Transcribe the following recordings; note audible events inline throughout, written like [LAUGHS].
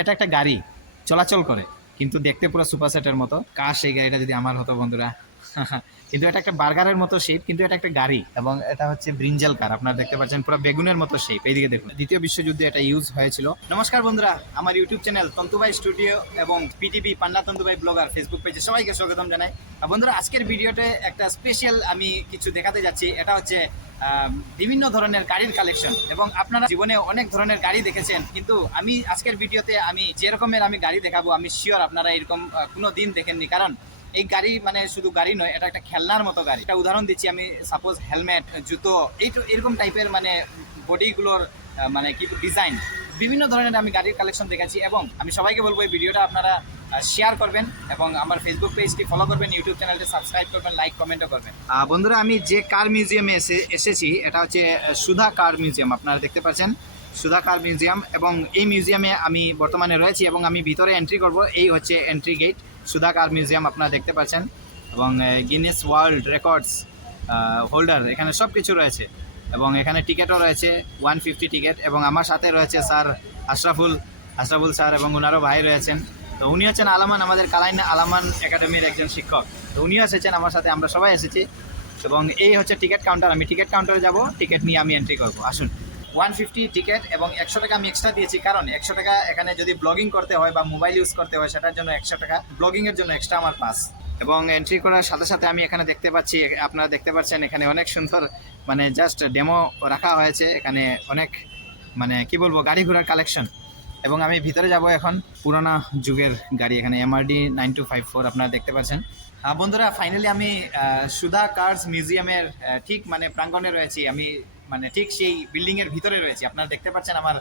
এটা একটা গাড়ি, চলাচল করে। কিন্তু দেখতে পুরো সুপার সেটের মতো। কার সেই গাড়িটা যদি আমার হতো, বন্ধুরা। [LAUGHS] কিন্তু এটা একটা বার্গারের মতো শেপ কিন্তু এটা একটা গাড়ি এবং এটা হচ্ছে ব্রিঞ্জাল কার আপনারা দেখতে পাচ্ছেন পুরো বেগুনের মতো শেপ এইদিকে দেখুন, দ্বিতীয় বিশ্বযুদ্ধে এটা ইউজ হয়েছিল। নমস্কার বন্ধুরা, আমার ইউটিউব চ্যানেল তন্তুবাই স্টুডিও এবং PTV Panna Tantubai blogger Facebook পেজে সবাইকে স্বাগতম জানাই। বন্ধুরা, আজকের ভিডিওতে একটা স্পেশাল আমি কিছু দেখাতে যাচ্ছি। এটা হচ্ছে বিভিন্ন ধরনের গাড়ির কালেকশন এবং আপনারা জীবনে অনেক ধরনের গাড়ি দেখেছেন, কিন্তু আমি আজকের ভিডিওতে আমি যেরকমের আমি গাড়ি দেখাবো, আমি শিওর আপনারা এরকম কোনো দিন দেখেননি। কারণ এই গাড়ি মানে শুধু গাড়ি নয়, এটা একটা খেলনার মতো গাড়ি। একটা উদাহরণ দিচ্ছি আমি সাপোজ হেলমেট জুতো, এই এরকম টাইপের মানে বডিগুলোর মানে কি ডিজাইন বিভিন্ন ধরনের আমি গাড়ির কালেকশন দেখেছি এবং আমি সবাইকে বলব এই ভিডিওটা আপনারা শেয়ার করবেন এবং আমার ফেসবুক পেজটি ফলো করবেন ইউটিউব চ্যানেলটি সাবস্ক্রাইব করবেন লাইক কমেন্টও করবেন। বন্ধুরা, আমি যে কার মিউজিয়ামে এসে, এসেছি, এটা হচ্ছে সুধা কার মিউজিয়াম আপনারা দেখতে পাচ্ছেন। সুধা কার মিউজিয়াম এবং এই মিউজিয়ামে আমি বর্তমানে রয়েছি এবং আমি ভিতরে এন্ট্রি করব, এই হচ্ছে entry gate Sudha car museum আপনারা দেখতে পাচ্ছেন এবং গিনেস ওয়ার্ল্ড রেকর্ডস হোল্ডার এখানে সব কিছু রয়েছে। এবং এখানে টিকিটও রয়েছে ওয়ান ফিফটি টিকিট। এবং আমার সাথে রয়েছে স্যার আশরাফুল আশরাফুল স্যার এবং ওনারও ভাই রয়েছেন। তো উনি হচ্ছেন আলামান, আমাদের কালাইন আলামান একাডেমির একজন শিক্ষক। তো উনিও এসেছেন আমার সাথে, আমরা সবাই এসেছি। এবং এই হচ্ছে টিকিট কাউন্টার আমি টিকিট কাউন্টারে যাব, টিকিট নিয়ে আমি এন্ট্রি করব। আসুন। ওয়ান ফিফটি টিকিট এবং একশো টাকা আমি এক্সট্রা দিয়েছি। কারণ একশো টাকা এখানে যদি ব্লগিং করতে হয় বা মোবাইল ইউজ করতে হয়, সেটার জন্য একশো টাকা ব্লগিংয়ের জন্য এক্সট্রা আমার পাস এবং এন্ট্রি করার সাথে সাথে আমি এখানে দেখতে পাচ্ছি, আপনারা দেখতে পাচ্ছেন এখানে অনেক সুন্দর মানে জাস্ট ডেমো রাখা হয়েছে। এখানে অনেক মানে কি বলব, গাড়ি ঘোড়ার কালেকশন এবং আমি ভিতরে যাব এখন, পুরানা যুগের গাড়ি, এখানে MRD nine two five four আপনারা দেখতে পাচ্ছেন। বন্ধুরা ফাইনালি আমি সুধা কার্স মিউজিয়ামের ঠিক মানে প্রাঙ্গণে রয়েছি। আমি মানে ঠিক সেই বিল্ডিং এর ভিতরে রয়েছে। আপনারা দেখতে পাচ্ছেন আমার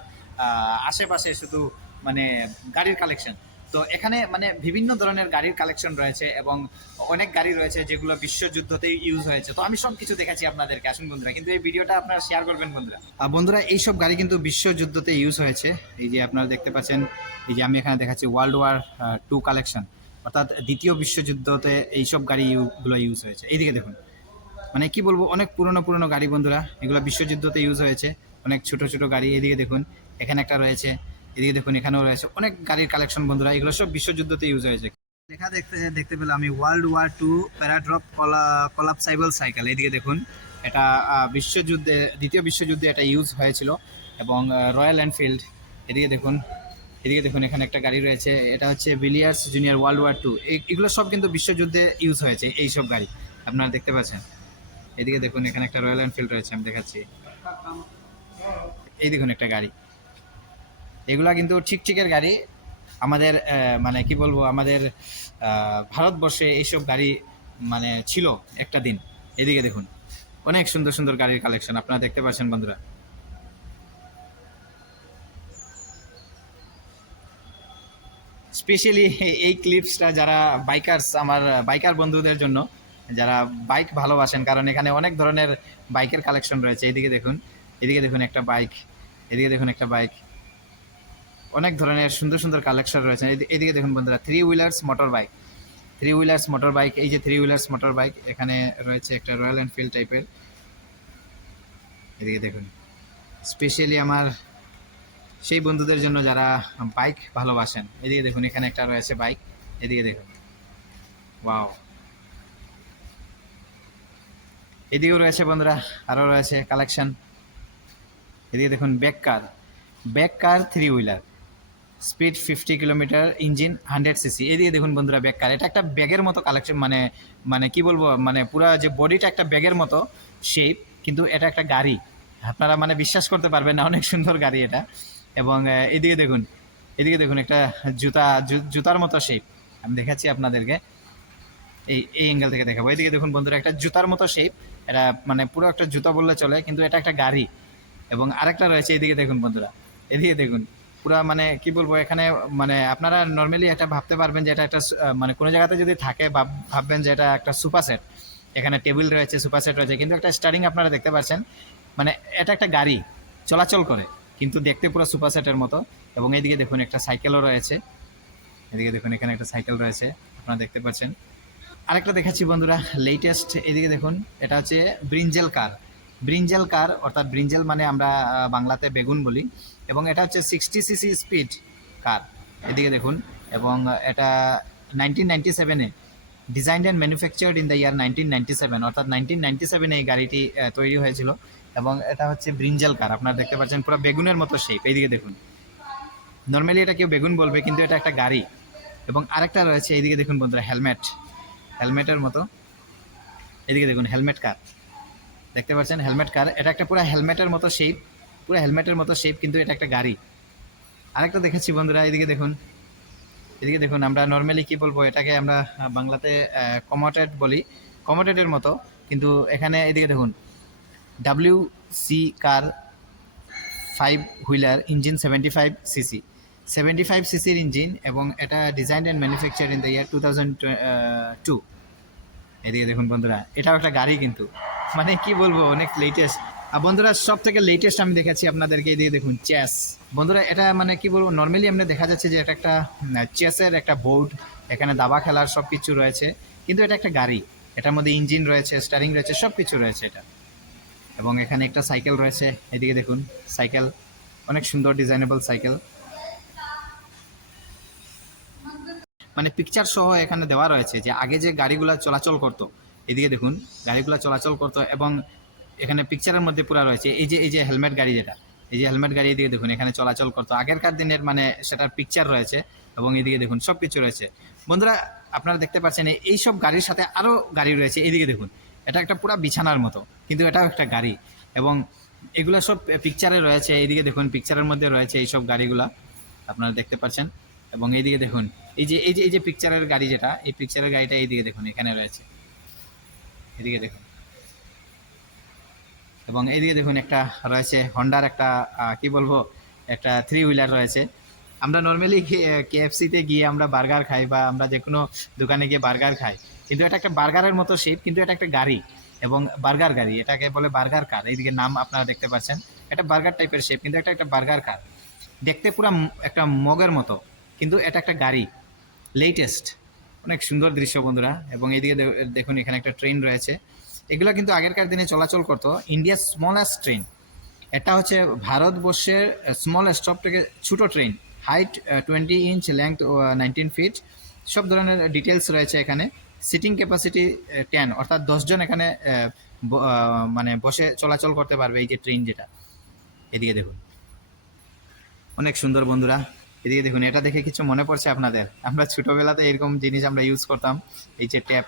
আশেপাশে শুধু মানে গাড়ির কালেকশন তো এখানে মানে বিভিন্ন ধরনের গাড়ির কালেকশন রয়েছে এবং অনেক গাড়ি রয়েছে যেগুলো বিশ্বযুদ্ধতেই ইউজ হয়েছে। তো আমি সব কিছু দেখাচ্ছি আপনাদেরকে। আসুন বন্ধুরা, কিন্তু এই ভিডিওটা আপনারা শেয়ার করবেন বন্ধুরা। বন্ধুরা, এইসব গাড়ি কিন্তু বিশ্বযুদ্ধতে ইউজ হয়েছে। এই যে আপনারা দেখতে পাচ্ছেন, এই যে আমি এখানে দেখাচ্ছি ওয়ার্ল্ড ওয়ার টু কালেকশন অর্থাৎ দ্বিতীয় বিশ্বযুদ্ধতে এইসব গাড়ি ইউ- ইউজ হয়েছে। এইদিকে দেখুন। মানে কি বলব, অনেক পুরনো পুরনো গাড়ি বন্ধুরা। এগুলো বিশ্বযুদ্ধতে ইউজ হয়েছে। অনেক ছোট ছোট গাড়ি। এদিকে দেখুন, এখানে একটা রয়েছে। এদিকে দেখুন, এখানেও রয়েছে। অনেক গাড়ির কালেকশন বন্ধুরা, এগুলো সব বিশ্বযুদ্ধতে ইউজ হয়েছে। লেখা দেখতে দেখতে পেলাম আমি ওয়ার্ল্ড ওয়ার টু প্যারাড্রপ কলা কলাপসাইবল সাইকেল এদিকে দেখুন, এটা বিশ্বযুদ্ধে, দ্বিতীয় বিশ্বযুদ্ধে এটা ইউজ হয়েছিল। এবং রয়্যাল এনফিল্ড এদিকে দেখুন এদিকে দেখুন, এখানে একটা গাড়ি রয়েছে। এটা হচ্ছে Villiers junior world war two এগুলো সব কিন্তু বিশ্বযুদ্ধে ইউজ হয়েছে, এই সব গাড়ি। আপনারা দেখতে পাচ্ছেন। এদিকে দেখুন, এখানে একটা রয়্যাল এনফিল্ড রয়েছে, আমি দেখাচ্ছি। এই দেখুন একটা গাড়ি। এগুলা কিন্তু ঠিকঠিকের গাড়ি। আমাদের মানে কি বলব, আমাদের ভারতবর্ষে এইসব গাড়ি মানে ছিল একটা দিন। এদিকে দেখুন, অনেক সুন্দর সুন্দর গাড়ির কালেকশন আপনারা দেখতে পাচ্ছেন, বন্ধুরা। স্পেশালি এই ক্লিপসটা যারা বাইকার্স আমার বাইকার বন্ধুদের জন্য যারা বাইক ভালোবাসেন, কারণ এখানে অনেক ধরনের বাইকের কালেকশন রয়েছে। এদিকে দেখুন এদিকে দেখুন একটা বাইক এদিকে দেখুন একটা বাইক অনেক ধরনের সুন্দর সুন্দর কালেকশন রয়েছে। এদিকে দেখুন বন্ধুরা three wheelers motor bike three wheelers motor bike এই যে থ্রি হুইলার্স মোটর বাইক এখানে রয়েছে একটা রয়্যাল এনফিল্ড টাইপের এদিকে দেখুন স্পেশালি আমার সেই বন্ধুদের জন্য যারা বাইক ভালোবাসেন এদিকে দেখুন, এখানে একটা রয়েছে বাইক এদিকে দেখুন ওয়াও এদিকেও রয়েছে বন্ধুরা আরও রয়েছে কালেকশন এদিকে দেখুন back car back car three wheeler speed fifty kilometre engine hundred CC এদিকে দেখুন বন্ধুরা ব্যাক কার এটা একটা ব্যাগের মতো কালেকশন মানে মানে কি বলব মানে পুরা যে বডিটা একটা ব্যাগের মতো শেপ কিন্তু এটা একটা গাড়ি। আপনারা মানে বিশ্বাস করতে পারবেন না, অনেক সুন্দর গাড়ি এটা। এবং এদিকে দেখুন এদিকে দেখুন একটা জুতা জুতার মতো শেপ আমি দেখাচ্ছি আপনাদেরকে। এই এই অ্যাঙ্গেল থেকে দেখাবো। এদিকে দেখুন বন্ধুরা, একটা জুতার মতো শেপ এটা মানে পুরো একটা জুতা বললে চলে, কিন্তু এটা একটা গাড়ি। এবং আরেকটা রয়েছে এদিকে দেখুন বন্ধুরা, এদিকে দেখুন। পুরা মানে কি বলব, এখানে মানে আপনারা নর্মালি একটা ভাবতে পারবেন যে এটা একটা মানে কোনো জায়গাতে যদি থাকে ভাব- ভাববেন যে এটা একটা সুপার সেট এখানে টেবিল রয়েছে সুপার সেট রয়েছে, কিন্তু একটা স্টারিং আপনারা দেখতে পাচ্ছেন মানে এটা একটা গাড়ি, চলাচল করে, কিন্তু দেখতে পুরো সুপার সেটের মতো। এবং এইদিকে দেখুন একটা সাইকেলও রয়েছে। এদিকে দেখুন এখানে একটা সাইকেল রয়েছে, আপনারা দেখতে পাচ্ছেন। আরেকটা দেখাচ্ছি বন্ধুরা লেটেস্ট এদিকে দেখুন, এটা হচ্ছে ব্রিঞ্জেল কার ব্রিঞ্জেল কার অর্থাৎ ব্রিঞ্জেল মানে আমরা বাংলাতে বেগুন বলি, এবং এটা হচ্ছে সিক্সটি সিসি স্পিড কার এদিকে দেখুন, এবং এটা নাইনটিন নাইনটি সেভেনে design and manufactured in the year nineteen ninety seven অর্থাৎ নাইনটিন নাইনটি সেভেনে এই গাড়িটি তৈরি হয়েছিল, এবং এটা হচ্ছে ব্রিঞ্জেল কার আপনারা দেখতে পাচ্ছেন, পুরো বেগুনের মতো শেপ এইদিকে দেখুন নর্মালি এটা কেউ বেগুন বলবে, কিন্তু এটা একটা গাড়ি। এবং আরেকটা রয়েছে এইদিকে দেখুন বন্ধুরা হেলমেট হেলমেটের মতো। এদিকে দেখুন, হেলমেট কার। দেখতে পাচ্ছেন, হেলমেট কার। এটা একটা পুরো হেলমেটের মতো শেপ পুরো হেলমেটের মতো শেপ কিন্তু এটা একটা গাড়ি। আরেকটা দেখাচ্ছি বন্ধুরা, এদিকে দেখুন এদিকে দেখুন, আমরা নর্মালি কি বলব, এটাকে আমরা বাংলাতে কমোটেড বলি। কমোটেডের মতো, কিন্তু এখানে এদিকে দেখুন W C car five wheeler engine seventy five CC seventy five সিসির ইঞ্জিন এবং এটা design and manufacture in the year two thousand two এদিকে দেখুন বন্ধুরা, এটাও একটা গাড়ি কিন্তু। মানে কি বলব, অনেক লেটেস্ট আর বন্ধুরা সব থেকে লেটেস্ট আমি দেখাচ্ছি আপনাদেরকে, এদিকে দেখুন চেস বন্ধুরা, এটা মানে কি বলব নর্মালি আমরা দেখা যাচ্ছে যে এটা একটা চেসের একটা বোর্ড এখানে দাবা খেলার সব কিছু রয়েছে। কিন্তু এটা একটা গাড়ি, এটার মধ্যে ইঞ্জিন রয়েছে স্টারিং রয়েছে সব কিছু রয়েছে এটা। এবং এখানে একটা সাইকেল রয়েছে, এদিকে দেখুন সাইকেল অনেক সুন্দর ডিজাইনেবল সাইকেল মানে পিকচার সহ এখানে দেওয়া রয়েছে যে আগে যে গাড়িগুলো চলাচল করতো, এদিকে দেখুন, গাড়িগুলো চলাচল করতো এবং এখানে পিকচারের মধ্যে পুরা রয়েছে, এই যে এই যে হেলমেট গাড়ি যেটা, এই যে হেলমেট গাড়ি এদিকে দেখুন, এখানে চলাচল করতো। আগেরকার দিনের মানে সেটার পিকচার রয়েছে এবং এদিকে দেখুন সব কিছু রয়েছে। বন্ধুরা, আপনারা দেখতে পাচ্ছেন, এই- সব গাড়ির সাথে আরও গাড়ি রয়েছে, এদিকে দেখুন, এটা একটা পুরা বিছানার মতো, কিন্তু এটাও একটা গাড়ি এবং এগুলো সব পিকচারে রয়েছে এইদিকে দেখুন পিকচারের মধ্যে রয়েছে এই সব গাড়িগুলা, আপনারা দেখতে পাচ্ছেন। এবং এইদিকে দেখুন, এই যে এই যে এই যে পিকচারের গাড়ি যেটা, এই পিকচারের গাড়িটা এইদিকে দেখুন, এখানে রয়েছে। এদিকে দেখুন। এবং এইদিকে দেখুন একটা রয়েছে হন্ডার একটা কি বলব, একটা থ্রি হুইলার রয়েছে। আমরা নর্মালি কেএফসিতে গিয়ে আমরা বার্গার খাই বা আমরা যে কোনো দোকানে গিয়ে বার্গার খাই। কিন্তু এটা একটা বার্গারের মতো শেপ কিন্তু এটা একটা গাড়ি এবং বার্গার গাড়ি, এটাকে বলে বার্গার কার। এইদিকে নাম আপনারা দেখতে পাচ্ছেন। এটা বার্গার টাইপের শেপ কিন্তু এটা একটা বার্গার কার। দেখতে পুরো একটা মগের মতো। কিন্তু এটা একটা গাড়ি লেটেস্ট অনেক সুন্দর দৃশ্য বন্ধুরা। এবং এইদিকে দেখুন, এখানে একটা ট্রেন রয়েছে। এগুলো কিন্তু আগেরকার দিনে চলাচল করতো ইন্ডিয়ার স্মলেস্ট ট্রেন এটা হচ্ছে ভারতবর্ষের স্মলেস্ট সব থেকে ছোটো train height twenty inch length nineteen feet সব ধরনের ডিটেলস রয়েছে এখানে। সিটিং ক্যাপাসিটি টেন অর্থাৎ দশজন এখানে মানে বসে চলাচল করতে পারবে এই যে ট্রেন যেটা। এদিকে দেখুন। অনেক সুন্দর বন্ধুরা। এদিকে দেখুন, এটা দেখে কিছু মনে পড়ছে আপনাদের। আমরা ছোটোবেলাতে এরকম জিনিস আমরা ইউজ করতাম, এই যে ট্যাপ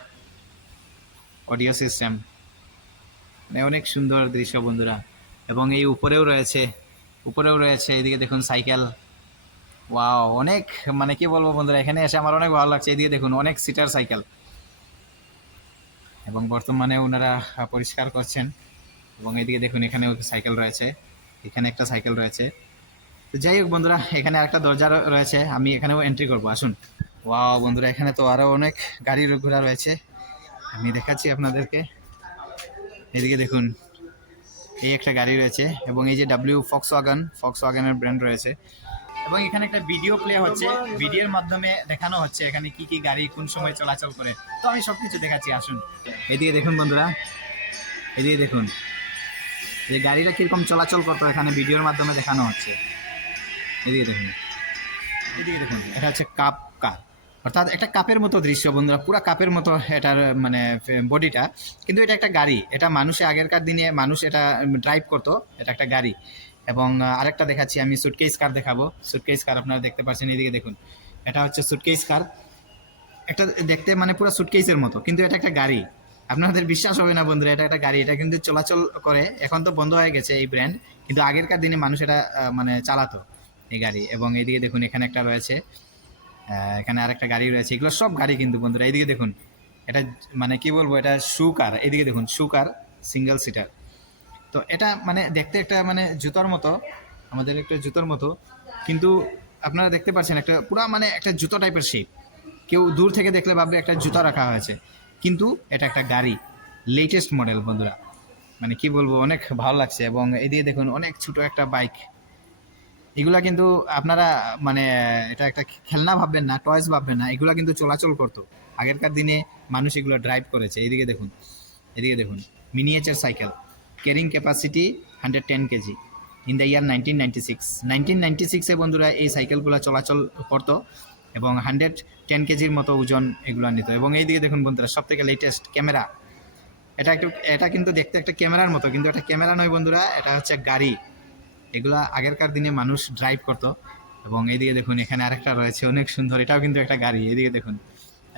অডিও সিস্টেম মানে অনেক সুন্দর দৃশ্য বন্ধুরা। এবং এই উপরেও রয়েছে উপরেও রয়েছে এইদিকে দেখুন সাইকেল ওয়াও অনেক মানে কি বলব বন্ধুরা, এখানে এসে আমার অনেক ভালো লাগছে। এদিকে দেখুন, অনেক সিটার সাইকেল এবং বর্তমানে ওনারা পরিষ্কার করছেন। এবং এদিকে দেখুন, এখানেও সাইকেল রয়েছে। এখানে একটা সাইকেল রয়েছে। তো যাই হোক বন্ধুরা, এখানে একটা দরজা রয়েছে, আমি এখানেও এন্ট্রি করব, আসুন। ওয়াও বন্ধুরা, এখানে তো আরও অনেক গাড়ি ঘোড়া রয়েছে। আমি দেখাচ্ছি আপনাদেরকে। এদিকে দেখুন, এই একটা গাড়ি রয়েছে, এবং এই যে ডাব্লিউ ফক্স ওয়াগান ফক্স ওয়াগানের ব্র্যান্ড রয়েছে। এবং এখানে একটা ভিডিও প্লে হচ্ছে। ভিডিওর মাধ্যমে দেখানো হচ্ছে এখানে কি কি গাড়ি কোন সময় চলাচল করে। তো আমি সব কিছু দেখাচ্ছি, আসুন। এদিকে দেখুন বন্ধুরা, এদিকে দেখুন। যে গাড়িটা কীরকম চলাচল করতো এখানে ভিডিওর মাধ্যমে দেখানো হচ্ছে। এদিকে দেখুন। এদিকে দেখুন, এটা হচ্ছে কাপ কাপ। অর্থাৎ একটা কাপের মতো দৃশ্য বন্ধুরা, পুরো কাপের মতো এটার মানে বডিটা। কিন্তু এটা একটা গাড়ি, এটা মানুষে আগেরকার দিনে মানুষ এটা ড্রাইভ করতো, এটা একটা গাড়ি। এবং আরেকটা দেখাচ্ছি, আমি সুটকেস কার দেখাবো। সুটকেস কার আপনারা দেখতে পাচ্ছেন, এদিকে দেখুন। এটা হচ্ছে সুটকেস কার একটা দেখতে মানে পুরো সুটকেসের মতো, কিন্তু এটা একটা গাড়ি। আপনাদের বিশ্বাস হবে না বন্ধুরা, এটা একটা গাড়ি, এটা কিন্তু চলাচল করে। এখন তো বন্ধ হয়ে গেছে এই ব্র্যান্ড কিন্তু আগেরকার দিনে মানুষ এটা মানে চালাতো। এই গাড়ি এবং এইদিকে দেখুন এখানে একটা রয়েছে এখানে আরেকটা গাড়ি রয়েছে, এগুলো সব গাড়ি কিন্তু বন্ধুরা, এইদিকে দেখুন, এটা মানে কি বলব, এটা শু কার এইদিকে দেখুন শু কার সিঙ্গেল সিটার তো এটা মানে দেখতে একটা মানে জুতোর মতো, আমাদের একটা জুতোর মতো, কিন্তু আপনারা দেখতে পাচ্ছেন একটা পুরো মানে একটা জুতো টাইপের শেপ কেউ দূর থেকে দেখলে ভাববে একটা জুতো রাখা হয়েছে, কিন্তু এটা একটা গাড়ি লেটেস্ট মডেল বন্ধুরা। মানে কি বলব, অনেক ভালো লাগছে এবং এদিকে দেখুন, অনেক ছোট একটা বাইক এগুলা কিন্তু আপনারা মানে এটা একটা খেলনা ভাববেন না টয়েস ভাববেন না, এগুলা কিন্তু চলাচল করতো। আগেরকার দিনে মানুষ এগুলো ড্রাইভ করেছে। এদিকে দেখুন এদিকে দেখুন miniature cycle carrying capacity hundred ten KG in the year nineteen ninety six nineteen ninety সিক্সে বন্ধুরা এই সাইকেলগুলো চলাচল করতো এবং হান্ড্রেড টেন কেজির মতো ওজন এগুলো নিত। এবং এইদিকে দেখুন বন্ধুরা সব থেকে লেটেস্ট ক্যামেরা এটা একটু, এটা কিন্তু দেখতে একটা ক্যামেরার মতো, কিন্তু এটা ক্যামেরা নয় বন্ধুরা, এটা হচ্ছে গাড়ি। এগুলা আগেরকার দিনে মানুষ ড্রাইভ করতো। এবং এইদিকে দেখুন, এখানে আরেকটা রয়েছে, অনেক সুন্দর। এটাও কিন্তু একটা গাড়ি। এদিকে দেখুন,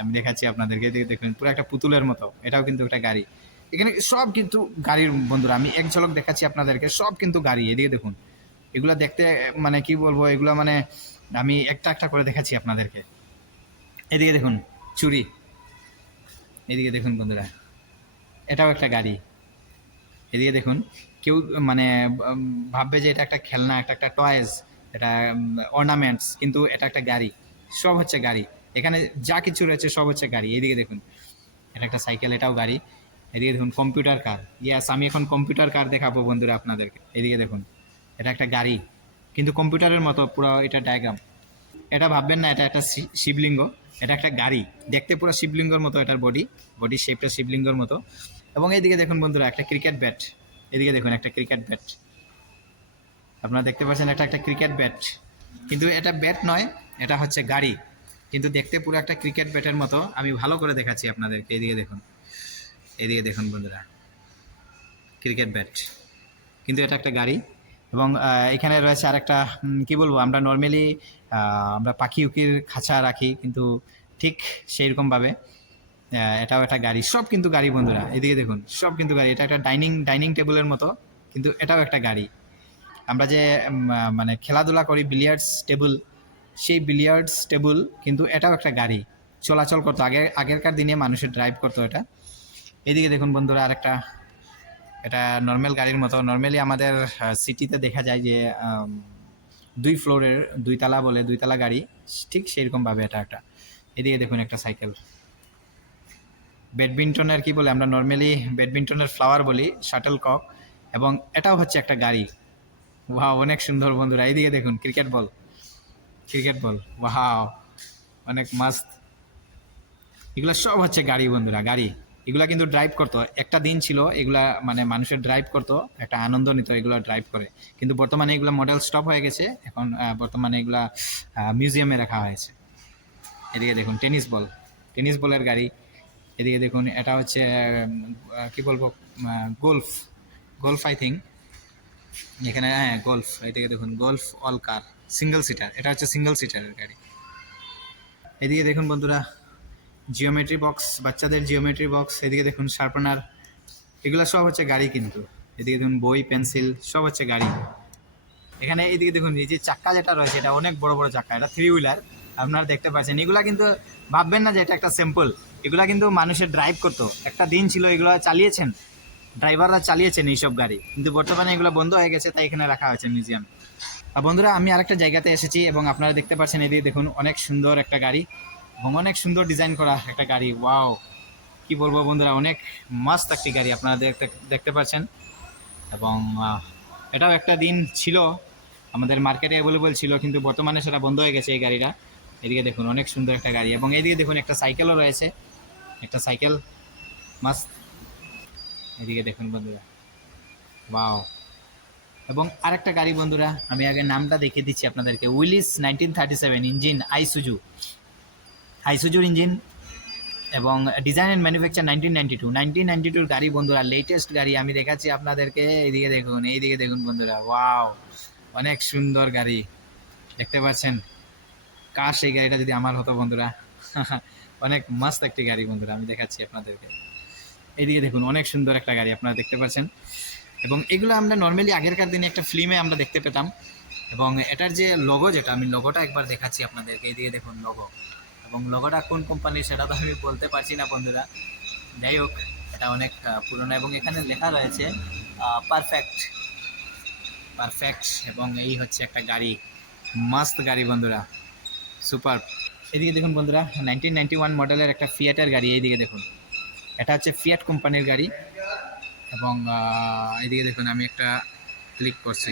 আমি দেখাচ্ছি আপনাদেরকে। এদিকে দেখুন, পুরো একটা পুতুলের মতো। এটাও কিন্তু একটা গাড়ি। এখানে সব কিন্তু গাড়ির বন্ধুরা, আমি এক ঝলক দেখাচ্ছি আপনাদেরকে। সব কিন্তু গাড়ি। এদিকে দেখুন, এগুলো দেখতে মানে কি বলব, এগুলো মানে আমি একটা একটা করে দেখাচ্ছি আপনাদেরকে। এদিকে দেখুন, চুরি। এদিকে দেখুন বন্ধুরা, এটাও একটা গাড়ি। এদিকে দেখুন কেউ মানে ভাববে যে এটা একটা খেলনা একটা একটা টয়েস এটা অর্নামেন্টস কিন্তু এটা একটা গাড়ি। সব হচ্ছে গাড়ি। এখানে যা কিছু রয়েছে সব হচ্ছে গাড়ি। এদিকে দেখুন, এটা একটা সাইকেল, এটাও গাড়ি। এদিকে দেখুন কম্পিউটার কার ইয়াস আমি এখন কম্পিউটার কার দেখাবো বন্ধুরা আপনাদেরকে। এদিকে দেখুন, এটা একটা গাড়ি। কিন্তু কম্পিউটারের মতো, পুরো এটা ডায়াগ্রাম এটা ভাববেন না, এটা একটা শিবলিঙ্গ। এটা একটা গাড়ি। দেখতে পুরো শিবলিঙ্গর মতো এটার বডি বডি শেপটা শিবলিঙ্গর মতো। এবং এইদিকে দেখুন বন্ধুরা, একটা ক্রিকেট ব্যাট এদিকে দেখুন একটা ক্রিকেট ব্যাট আপনারা দেখতে পাচ্ছেন এটা একটা ক্রিকেট ব্যাট কিন্তু এটা ব্যাট নয়, এটা হচ্ছে গাড়ি। কিন্তু দেখতে পুরো একটা ক্রিকেট ব্যাটের মতো। আমি ভালো করে দেখাচ্ছি আপনাদেরকে, এদিকে দেখুন। এদিকে দেখুন বন্ধুরা ক্রিকেট ব্যাট কিন্তু এটা একটা গাড়ি এবং এখানে রয়েছে আরেকটা কি বলব, আমরা নর্মালি আমরা পাখি উকির খাঁচা রাখি, কিন্তু ঠিক সেই রকমভাবে এটাও একটা গাড়ি। সব কিন্তু গাড়ি, বন্ধুরা। এদিকে দেখুন, সব কিন্তু গাড়ি। এটা একটা ডাইনিং ডাইনিং টেবিলের মতো, কিন্তু এটাও একটা গাড়ি। আমরা যে মানে খেলাধুলা করি বিলিয়ার্ডস টেবিল, সেই বিলিয়ার্ডস টেবিল কিন্তু এটাও একটা গাড়ি। চলাচল করতো। আগে, আগেরকার দিনে মানুষের ড্রাইভ করতো এটা। এদিকে দেখুন, বন্ধুরা, আরেকটা, এটা নর্মাল গাড়ির মতো। নর্মালি আমাদের সিটিতে দেখা যায় যে দুই ফ্লোরের দুইতলা বলে দুইতলা গাড়ি, ঠিক সেইরকমভাবে এটা একটা। এদিকে দেখুন, একটা সাইকেল ব্যাডমিন্টনের কি বলে, আমরা নর্মালি ব্যাডমিন্টনের ফ্লাওয়ার বলি শাটল কক এবং এটাও হচ্ছে একটা গাড়ি। ওয়াও অনেক সুন্দর বন্ধুরা, এইদিকে দেখুন cricket ball cricket ball wow অনেক মাস্ত এগুলো সব হচ্ছে গাড়ি বন্ধুরা, গাড়ি। এগুলা কিন্তু ড্রাইভ করতো। একটা দিন ছিল, এগুলা মানে মানুষের ড্রাইভ করতো, একটা আনন্দ নিত এগুলো ড্রাইভ করে। কিন্তু বর্তমানে এগুলো মডেল স্টপ হয়ে গেছে, এখন বর্তমানে এগুলা মিউজিয়ামে রাখা হয়েছে। এদিকে দেখুন টেনিস বল টেনিস বলের গাড়ি। এদিকে দেখুন, এটা হচ্ছে কি বলব গোলফ গোলফ আই থিঙ্ক এখানে হ্যাঁ গোলফ, এদিকে দেখুন, golf all car single seater এটা হচ্ছে সিঙ্গেল সিটারের গাড়ি। এদিকে দেখুন বন্ধুরা জিওমেট্রি বক্স বাচ্চাদের জিওমেট্রি বক্স এদিকে দেখুন শার্পনার এগুলো সব হচ্ছে গাড়ি কিন্তু। এদিকে দেখুন, বই পেন্সিল সব হচ্ছে গাড়ি। এখানে এদিকে দেখুন, এই যে চাক্কা যেটা রয়েছে, এটা অনেক বড় বড় চাক্কা এটা থ্রি হুইলার আপনারা দেখতে পাচ্ছেন। এগুলা কিন্তু ভাববেন না যে এটা একটা স্যাম্পল এগুলা কিন্তু মানুষের ড্রাইভ করতো। একটা দিন ছিল এগুলো চালিয়েছেন ড্রাইভাররা চালিয়েছেন এইসব গাড়ি। কিন্তু বর্তমানে এগুলো বন্ধ হয়ে গেছে, তাই এখানে রাখা হয়েছে মিউজিয়াম আর বন্ধুরা, আমি আরেকটা জায়গাতে এসেছি এবং আপনারা দেখতে পাচ্ছেন এদিকে দেখুন, অনেক সুন্দর একটা গাড়ি এবং অনেক সুন্দর ডিজাইন করা একটা গাড়ি। ওয়াও কি বলব বন্ধুরা, অনেক মাস্ত একটি গাড়ি আপনারা দেখতে দেখতে পাচ্ছেন। এবং এটাও একটা দিন ছিল, আমাদের মার্কেটে অ্যাভেলেবল ছিল, কিন্তু বর্তমানে সেটা বন্ধ হয়ে গেছে এই গাড়িটা। এদিকে দেখুন, অনেক সুন্দর একটা গাড়ি এবং এদিকে দেখুন, একটা সাইকেলও রয়েছে। একটা সাইকেল, মাস্ত। এদিকে দেখুন বন্ধুরা। ওয়াও। এবং আরেকটা গাড়ি বন্ধুরা, আমি আগে নামটা দেখিয়ে দিচ্ছি আপনাদেরকে। Willys nineteen thirty seven engine Isuzu আইসুজুর engine এবং design and manufacture nineteen ninety two nineteen ninety টুর গাড়ি বন্ধুরা লেটেস্ট গাড়ি আমি দেখাচ্ছি আপনাদেরকে। এইদিকে দেখুন এইদিকে দেখুন বন্ধুরা। ওয়াও। অনেক সুন্দর গাড়ি। দেখতে পাচ্ছেন? কাশ এই গাড়িটা যদি আমার হতো বন্ধুরা। [LAUGHS] অনেক মাস্ত একটি গাড়ি বন্ধুরা, আমি দেখাচ্ছি আপনাদেরকে। এইদিকে দেখুন, অনেক সুন্দর একটা গাড়ি আপনারা দেখতে পাচ্ছেন। এবং এগুলো আমরা নর্মালি আগেরকার দিনে একটা ফিল্মে আমরা দেখতে পেতাম। এবং এটার যে লোগো যেটা, আমি লোগোটা একবার দেখাচ্ছি আপনাদেরকে। এইদিকে দেখুন লোগো এবং লোগোটা কোন কোম্পানির সেটা তো আমি বলতে পারছি না বন্ধুরা। যাই হোক, এটা অনেক পুরনো। এবং এখানে লেখা রয়েছে পারফেক্ট পারফেক্ট এবং এই হচ্ছে একটা গাড়ি। মাস্ত গাড়ি বন্ধুরা। সুপার এদিকে দেখুন বন্ধুরা নাইনটিন নাইনটি ওয়ান মডেলের একটা ফিয়াটের গাড়ি, এইদিকে দেখুন। এটা হচ্ছে ফিয়াট কোম্পানির গাড়ি এবং এদিকে দেখুন আমি একটা ক্লিক করছি।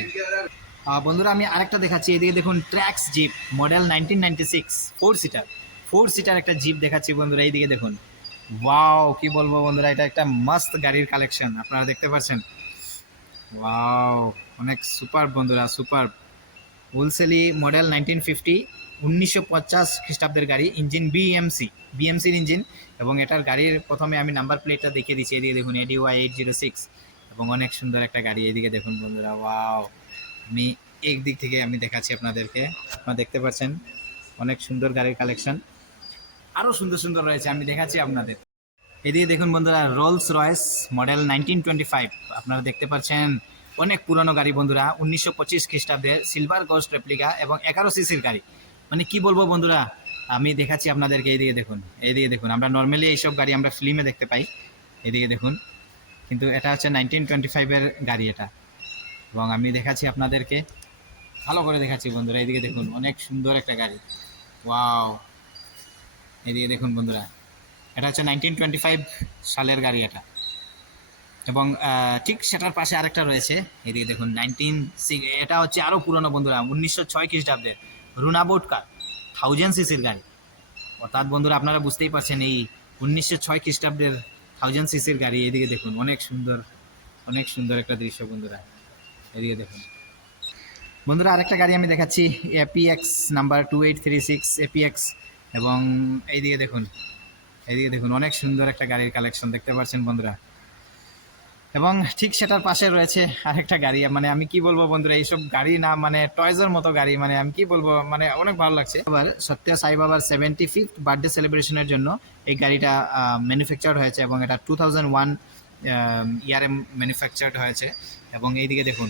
বন্ধুরা, আমি আরেকটা দেখাচ্ছি। এদিকে দেখুন Trax jeep model nineteen ninety six four seater four seater একটা জিপ দেখাচ্ছি বন্ধুরা, এইদিকে দেখুন। ওয়াও কি বলব বন্ধুরা, এটা একটা মস্ত গাড়ির কালেকশন আপনারা দেখতে পাচ্ছেন। ওয়াও অনেক সুপার বন্ধুরা super Wolseley model nineteen fifty উনিশশো পঞ্চাশ খ্রিস্টাব্দের গাড়ি, ইঞ্জিন বিএমসি বিএমসির ইঞ্জিন। এবং এটার গাড়ির প্রথমে আমি নাম্বার প্লেটটা দেখিয়ে দিচ্ছি, এদিকে দেখুন AD Y eight zero six এবং অনেক সুন্দর একটা গাড়ি, এদিকে দেখুন বন্ধুরা, ওয়াও। আমি এক দিক থেকে আমি দেখাচ্ছি আপনাদেরকে, আপনারা দেখতে পাচ্ছেন, অনেক সুন্দর গাড়ির কালেকশন আরও সুন্দর সুন্দর রয়েছে, আমি দেখাচ্ছি আপনাদের। এদিকে দেখুন বন্ধুরা Rolls Royce model nineteen twenty five আপনারা দেখতে পাচ্ছেন, অনেক পুরনো গাড়ি বন্ধুরা, উনিশশো পঁচিশ খ্রিস্টাব্দের সিলভার গোস্ট রেপ্লিকা এবং এগারো সিসির গাড়ি। মানে কি বলব বন্ধুরা? আমি দেখাচ্ছি আপনাদেরকে, এইদিকে দেখুন এইদিকে দেখুন। আমরা নর্মালি এইসব গাড়ি আমরা ফিল্মে দেখতে পাই। এদিকে দেখুন। কিন্তু এটা হচ্ছে নাইনটিন টোয়েন্টি ফাইভের গাড়ি এটা। এবং আমি দেখাচ্ছি আপনাদেরকে। ভালো করে দেখাচ্ছি বন্ধুরা এদিকে দেখুন, অনেক সুন্দর একটা গাড়ি। ওয়াও এদিকে দেখুন বন্ধুরা, এটা হচ্ছে নাইনটিন টোয়েন্টি ফাইভ সালের গাড়ি এটা। এবং ঠিক সেটার পাশে আরেকটা রয়েছে। এদিকে দেখুন নাইনটিন এটা হচ্ছে আরও পুরনো বন্ধুরা, উনিশশো ছয় খ্রিস্টাব্দের রুনাবোট কার থাউজেন্ড সিসির গাড়ি। অর্থাৎ বন্ধুরা, আপনারা বুঝতেই পারছেন এই উনিশশো ছয় খ্রিস্টাব্দের থাউজেন্ড সিসির গাড়ি। এদিকে দেখুন, অনেক সুন্দর অনেক সুন্দর একটা দৃশ্য বন্ধুরা। এদিকে দেখুন। বন্ধুরা, আরেকটা গাড়ি আমি দেখাচ্ছি APX number two eight three six APX এবং এইদিকে দেখুন এইদিকে দেখুন, অনেক সুন্দর একটা গাড়ির কালেকশন দেখতে পাচ্ছেন বন্ধুরা। এবং ঠিক সেটার পাশে রয়েছে আরেকটা গাড়ি। মানে আমি কি বলব বন্ধুরা, এইসব গাড়ি না মানে টয়েজের মতো গাড়ি মানে আমি কি বলব মানে অনেক ভালো লাগছে। আবার সত্যা সাই বাবার সেভেন্টি ফিফথ বার্থডে সেলিব্রেশনের জন্য এই গাড়িটা ম্যানুফ্যাকচার হয়েছে এবং এটা টু থাউজেন্ড ওয়ান ইয়ারে ম্যানুফ্যাকচার্ড হয়েছে। এবং এইদিকে দেখুন,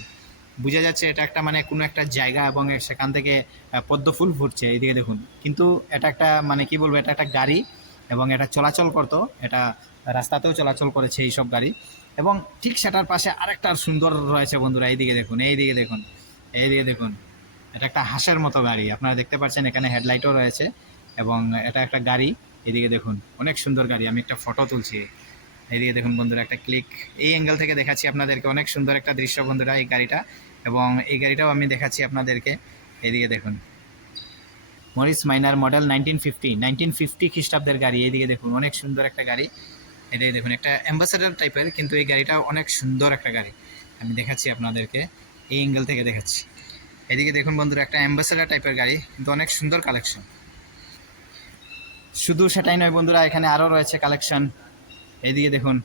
বোঝা যাচ্ছে এটা একটা মানে কোনো একটা জায়গা এবং সেখান থেকে পদ্ম ফুল ফুটছে এইদিকে দেখুন। কিন্তু এটা একটা মানে কি বলব, এটা একটা গাড়ি এবং এটা চলাচল করতো। এটা রাস্তাতেও চলাচল করেছে এইসব গাড়ি। এবং ঠিক সেটার পাশে আরেকটা সুন্দর রয়েছে বন্ধুরা, এইদিকে দেখুন এইদিকে দেখুন এইদিকে দেখুন। এটা একটা হাঁসের মতো গাড়ি, আপনারা দেখতে পাচ্ছেন এখানে হেডলাইটও রয়েছে এবং এটা একটা গাড়ি এদিকে দেখুন, অনেক সুন্দর গাড়ি, আমি একটা ফটো তুলছি। এইদিকে দেখুন বন্ধুরা, একটা ক্লিক, এই অ্যাঙ্গেল থেকে দেখাচ্ছি আপনাদেরকে, অনেক সুন্দর একটা দৃশ্য বন্ধুরা এই গাড়িটা। এবং এই গাড়িটাও আমি দেখাচ্ছি আপনাদেরকে, এইদিকে দেখুন। Morris Minor model nineteen fifty nineteen fifty খ্রিস্টাব্দের গাড়ি, এইদিকে দেখুন, অনেক সুন্দর একটা গাড়ি। এটাই দেখুন, একটা অ্যাম্বাসেডার টাইপের কিন্তু এই গাড়িটা অনেক সুন্দর একটা গাড়ি। আমি দেখাচ্ছি আপনাদেরকে, এই অ্যাঙ্গেল থেকে দেখাচ্ছি। এদিকে দেখুন বন্ধুরা, একটা অ্যাম্বাসেডার টাইপের গাড়ি, কিন্তু অনেক সুন্দর কালেকশন শুধু সেটাই নয় বন্ধুরা, এখানে আরও রয়েছে কালেকশন এদিকে দেখুন,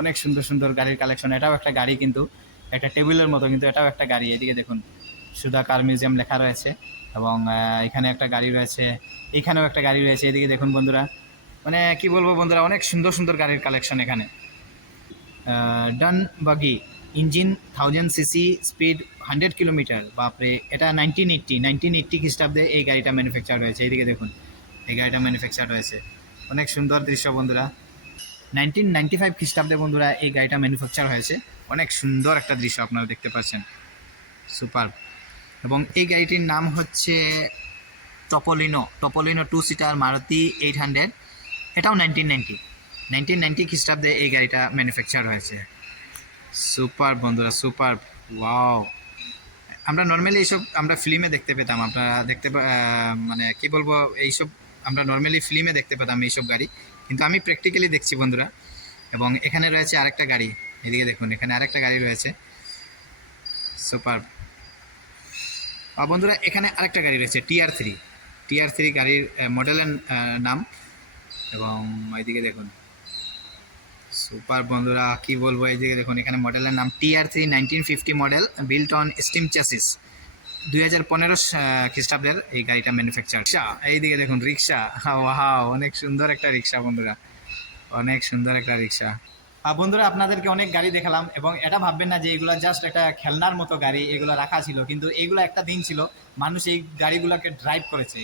অনেক সুন্দর সুন্দর গাড়ির কালেকশন এটাও একটা গাড়ি কিন্তু, একটা টেবিলের মতো কিন্তু এটাও একটা গাড়ি। এদিকে দেখুন, সুধা কার মিউজিয়াম লেখা রয়েছে এবং এখানে একটা গাড়ি রয়েছে এইখানেও একটা গাড়ি রয়েছে। এদিকে দেখুন বন্ধুরা মানে কি বলব বন্ধুরা, অনেক সুন্দর সুন্দর গাড়ির কালেকশন এখানে। Dune buggy, engine thousand CC speed hundred kilometre বাপরে, এটা নাইনটিন এইট্টি নাইনটিন এইট্টি খ্রিস্টাব্দে এই গাড়িটা ম্যানুফ্যাকচার হয়েছে। এইদিকে দেখুন, এই গাড়িটা ম্যানুফ্যাকচার হয়েছে। অনেক সুন্দর দৃশ্য বন্ধুরা। নাইনটিন নাইনটি ফাইভ খ্রিস্টাব্দে বন্ধুরা এই গাড়িটা ম্যানুফ্যাকচার হয়েছে। অনেক সুন্দর একটা দৃশ্য আপনারা দেখতে পাচ্ছেন। সুপার এবং এই গাড়িটির নাম হচ্ছে Topolino Topolino two seater Maruti eight hundred এটাও নাইনটিন নাইনটি নাইনটিন নাইনটি খ্রিস্টাব্দে এই গাড়িটা ম্যানুফ্যাকচার হয়েছে। সুপার বন্ধুরা সুপার ওয়াও আমরা নর্মালি এইসব আমরা ফিল্মে দেখতে পেতাম। আপনারা দেখতে মানে কি বলব, এইসব আমরা নর্মালি ফিল্মে দেখতে পেতাম এইসব গাড়ি। কিন্তু আমি প্র্যাকটিক্যালি দেখছি বন্ধুরা। এবং এখানে রয়েছে আরেকটা গাড়ি। এদিকে দেখুন, এখানে আরেকটা গাড়ি রয়েছে। সুপার বন্ধুরা, এখানে আরেকটা গাড়ি রয়েছে টিআর থ্রি টিআর থ্রি গাড়ির মডেলের নাম। এবং এইদিকে দেখুন। সুপার বন্ধুরা, কি বলব এইদিকে দেখুন, এখানে মডেলের নাম TR three nineteen fifty model built on steam chassis দুই হাজার পনেরো খ্রিস্টাব্দের এই গাড়িটা ম্যানুফ্যাকচার রিক্সা, এইদিকে দেখুন, রিক্সা। ওয়াও অনেক সুন্দর একটা রিক্সা বন্ধুরা। অনেক সুন্দর একটা রিক্সা। বন্ধুরা, আপনাদেরকে অনেক গাড়ি দেখালাম এবং এটা ভাববেন না যে এগুলো জাস্ট একটা খেলনার মতো গাড়ি, এগুলো রাখা ছিল, কিন্তু এগুলো একটা দিন ছিল, মানুষ এই গাড়িগুলোকে ড্রাইভ করেছে।